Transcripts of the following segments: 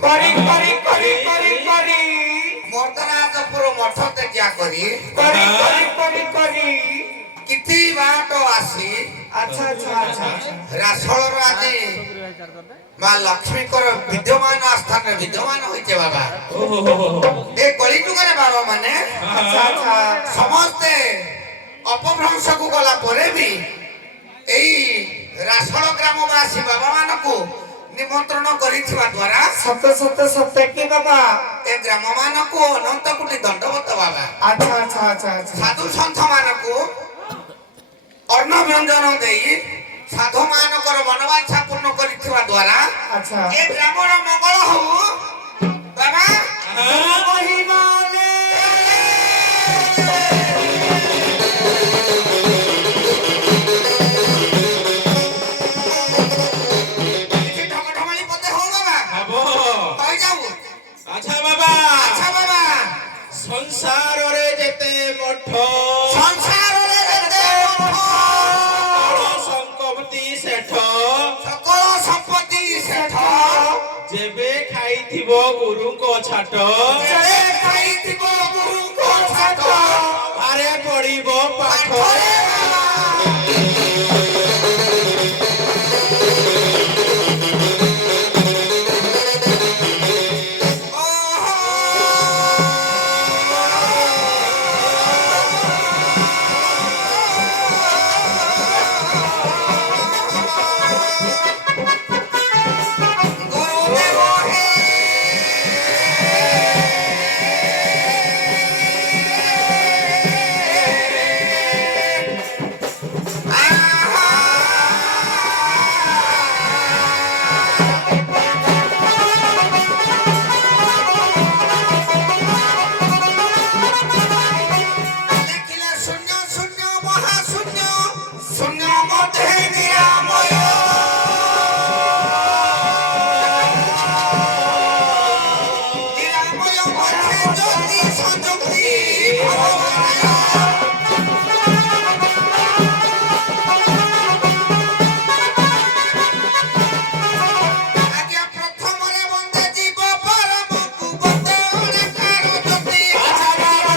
କରି କରି କରି କରି କରି କରି ମର୍ଦ୍ଦରାଜପୁର ମଠতে যা କରି କରି କରି କରି କରି কিতি বাট আসি আচ্ছা আচ্ছা আচ্ছা রাসলর আদি মা লক্ষ্মীকর বিদ্যমান স্থানে বিদ্যমান হইছে বাবা এ কলিযুগরে বাবা মানে আচ্ছা আচ্ছা সমস্তে অপভ্রংশକୁ গলা পরে বি এই রাসল গ্রামবাসী বাবা মানকু নিমন্ত্রণ করিଥିବା দ্বারা সত্য সত্য সত্য কি বাবা এ গ্রাম মানকু অনন্ত কোটি দণ্ডবত বাবা আচ্ছা আচ্ছা আচ্ছা আচ্ছা সাধু সন্থ মানকু অন্ন ব্যঞ্জন দেই সাধু মানকর মনোবাঞ্ছা পূর্ণ করিଥିବା দ্বারা আচ্ছা এ গ্রামর মঙ্গল হউ বাবা মহিমালে କିଛି ଢମଢମାଳି ପଦେ ହଉ ବାବା হব କହି ଯାଉ আচ্ছা বাবা আচ্ছা বাবা সংসারে যেতে মঠ সংসাରରେ ଯେତେ ମଠ, সম্পত্তি সেঠ সকল সম্পত্তি ସେଠ যেবে খাইথিব গুরুঙ্ক ছাট ଯେବେ ଖାଇଥିବ ଗୁରୁଙ୍କ ଛାଟ আরে পড়িব পাঠ ପାଠରେ ବାବା ଲେଖିଲେ ଶୂନ୍ୟ ଶୂନ୍ୟ ମହାଶୂନ୍ୟ ଶୂନ୍ୟ ମଧ୍ୟରେ ନିରାମୟ ନିରାମୟ ମଧ୍ୟରେ ଜ୍ୟୋତି ସଂଯୁକ୍ତି ଭଗବାନ ଆଜ୍ଞା ପ୍ରଥମରେ ବନ୍ଦେ ଜୀବ ପରମକୁ ବନ୍ଦେ ଅନେକାର ଜ୍ୟୋତି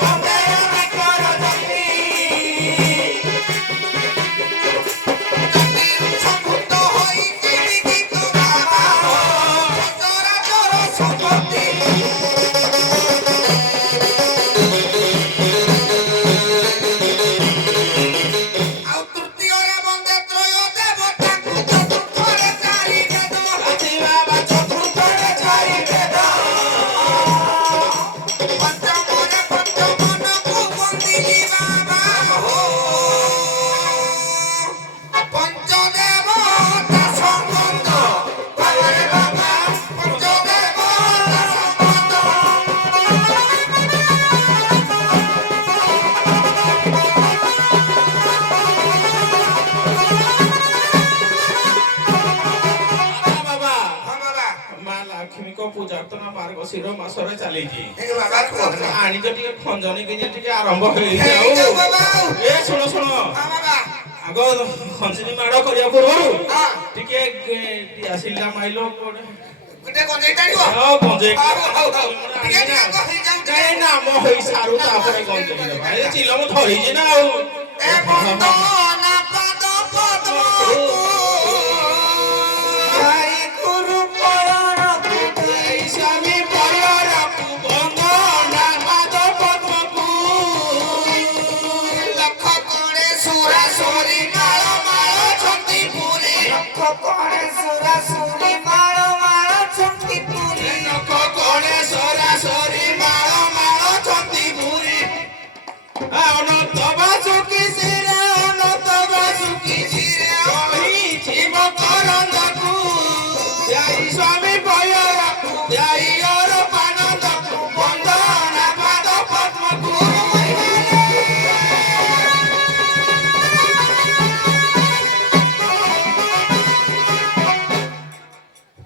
ବନ୍ଦେ ଅନେକାର ଜ୍ୟୋତି ଜ୍ୟୋତିରୁ ସମ୍ଭୂତ ହୋଇ କେମିତି ତୁ ବାବା ସଚରାଚର ସମ୍ପତ୍ତି ଆଉ ତୃତୀୟରେ ବନ୍ଦେ ତ୍ରୟ ଦେବତାଙ୍କୁ ଚତୁର୍ଥରେ ଚାରି ବେଦ বাবা চতুর্থরে চারি বেদ ପଞ୍ଚମରେ ପଞ୍ଚମନକୁ ବନ୍ଦିଲି ବାବା ହୋ ପଞ୍ଚଦେବତା ସମ୍ବନ୍ଧ ବାବାରେ ବାବା ପଞ୍ଚଦେବତା ସମ୍ବନ୍ଧ আচ্ছা বাবা ହଁ ବାବା মা লক্ষ্মীଙ୍କ ପୂଜାର୍ଚ୍ଚନା ମାର୍ଗଶିର ମାସରେ ଚାଲିଛି ଏ ବାବା କୁହ ଆଣିଛ ଟିକେ ଖଞ୍ଜନି କିଛି ଟିକେ ଆରମ୍ଭ ହେଇଯାଉ ହେଇଯାଉ ବାବା ଆଉ ଏ ଶୁଣ ଶୁଣ ହଁ ବାବା ଆଗ ଖଞ୍ଜନି ମାଡ଼ କରିବା ପୂର୍ବରୁ ହଁ ଟିକେ ଆସିଲା ମାଇଲ ଗୋଟେ ଗଞ୍ଜେଇ ଟାଣିବ ଗଞ୍ଜେଇ ହଉ ହଉ ହଉ ଟିକେ ଟିକେ ଆଗ ହେଇଯାଉ ଟିକେ ନାମ ହେଇ ସାରୁ ତାପରେ ଗଞ୍ଜେଇ ନେବା ଏ ଚିଲ ମୁଁ ଧରିଛି ନା ଆଉ ଏ ବନ୍ଦନା ପାଦ ପଦ୍ମକୁ ଭାଇ ଗୁରୁ ପରଣ এই স্বামী পয়রাকু বন্দনা পাদ পদ্মকু লক্ষ করে সুরাসুরি মাଳ ମାଳ ଛନ୍ତି ପୁରୀ লক্ষ করে সুরা সুরি মাଳ মাଳ ছন্তি পুরি লক্ষ করে সরাসরি মাଳ মাଳ ছন্তি পুরী অনন্ত বাসুকি শিরে অনন্ত বাসুকি শিরে কহিছিব করন্দকু যাই স্বামী পয়রাকু যাই অর পানন্দকু বন্দনা পাদ পদ্মকু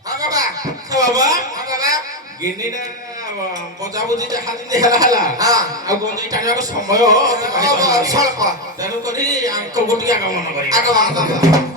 ହଁ ବାବା বাবা ହଁ ବାବା গিন্নিটা বজাবুজি ଯାହା ଯେମିତି ହେଲା ହେଲା ହଁ ଆଉ ଗଞ୍ଜେଇ ଟାଣିବାକୁ ସମୟ ସ୍ୱଳ୍ପ ତେଣୁ କରି ଆଙ୍କକୁ ଟିକେ ଆଗମନ କରିବା ଆଗମନ କରିବା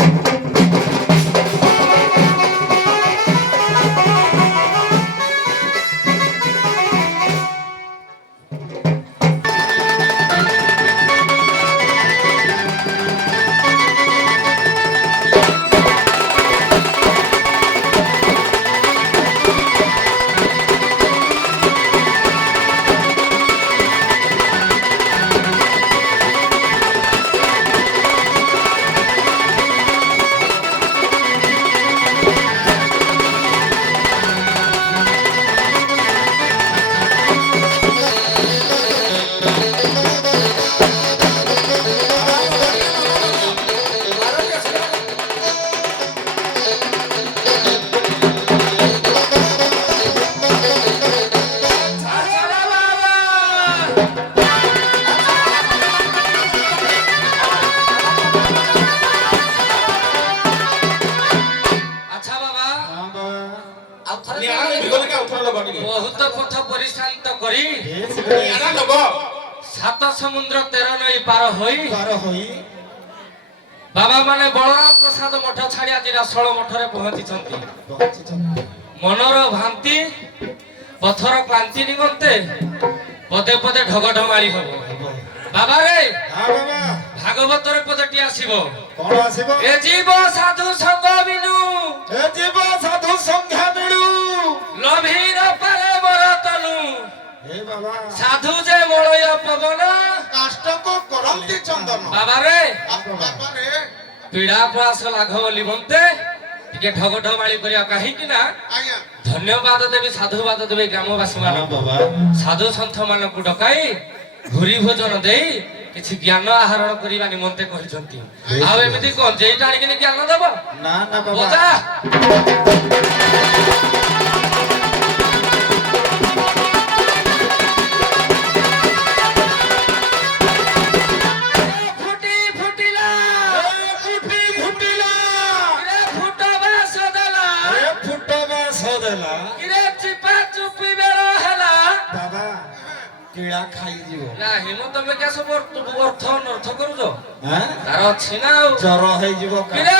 କରି ଏଟା ନବ 7 ସମୁଦ୍ର 13 ନଈ ପାର ହୋଇ ହୋଇ ବାବା ମାନେ ବଳରାମ ପ୍ରସାଦ ମଠ ଛାଡି ଆଜି ରାସଳ ମଠରେ ପହଞ୍ଚିଛନ୍ତି। ପହଞ୍ଚିଛନ୍ତି। ମନର ଭ୍ରାନ୍ତି ପଥର କ୍ଳାନ୍ତି ନିମନ୍ତେ ପଦେ ପଦେ ଢଗଢମାଳି ହବ। ବାବାରେ ହଁ ବାବା ଭାଗବତର ପଦଟି ଆସିବ। କଣ ଆସିବ? ଏ ଜୀବ ସାଧୁ ସଙ୍ଗ ବିନୁ ଏ ଜୀବ ସାଧୁ ସଂଖ୍ୟା ମିଳୁ ଲୋଭୀ ନ ପାରେ ମର ତନୁ ଏ ବାବା ସାଧୁ ଯେ ମଳୟ ପବନ କାଷ୍ଟକୁ କରନ୍ତି ଚନ୍ଦନ ବାବାରେ ବାବାରେ ପୀଡ଼ା ପ୍ରୟାସ ଲାଘବ ନିମନ୍ତେ ଟିକେ ଢଗଢମାଳି କରିବା କାହିଁକି ନା ଆଜ୍ଞା ଧନ୍ୟବାଦ ଦେବି ସାଧୁବାଦ ଦେବି ଗ୍ରାମବାସୀ ମାନଙ୍କୁ ବାବା ସାଧୁ ସନ୍ଥ ମାନଙ୍କୁ ଡକାଇ ଭୁରି ଭୋଜନ ଦେଇ କିଛି ଜ୍ଞାନ ଆହରଣ କରିବା ନିମନ୍ତେ କହିଛନ୍ତି। ଆଉ ଏମିତି ଗଞ୍ଜେଇଟା ଆଣିକିନି ଜ୍ଞାନ ଦବ ନା ନା ବାବା ବଜା ଫୁଟି ଫୁଟିଲା ଫୁଟି ଫୁଟିଲା କିରେ ଫୁଟ ବାସ ଦେଲା ଏ ଫୁଟ ବାସ ଦେଲା କିରେ ଚିପା ଚୁପି ବେଳ ହେଲା ବାବା କିଳା ଖାଇଯିବ ନାହିଁ ମୁଁ ତମେ କେ ସବୁ ଅର୍ଥ ଅନର୍ଥ କରୁଛ ହଁ ତାର ଅଛି ନା ଆଉ ଜର ହେଇଯିବ କିରେ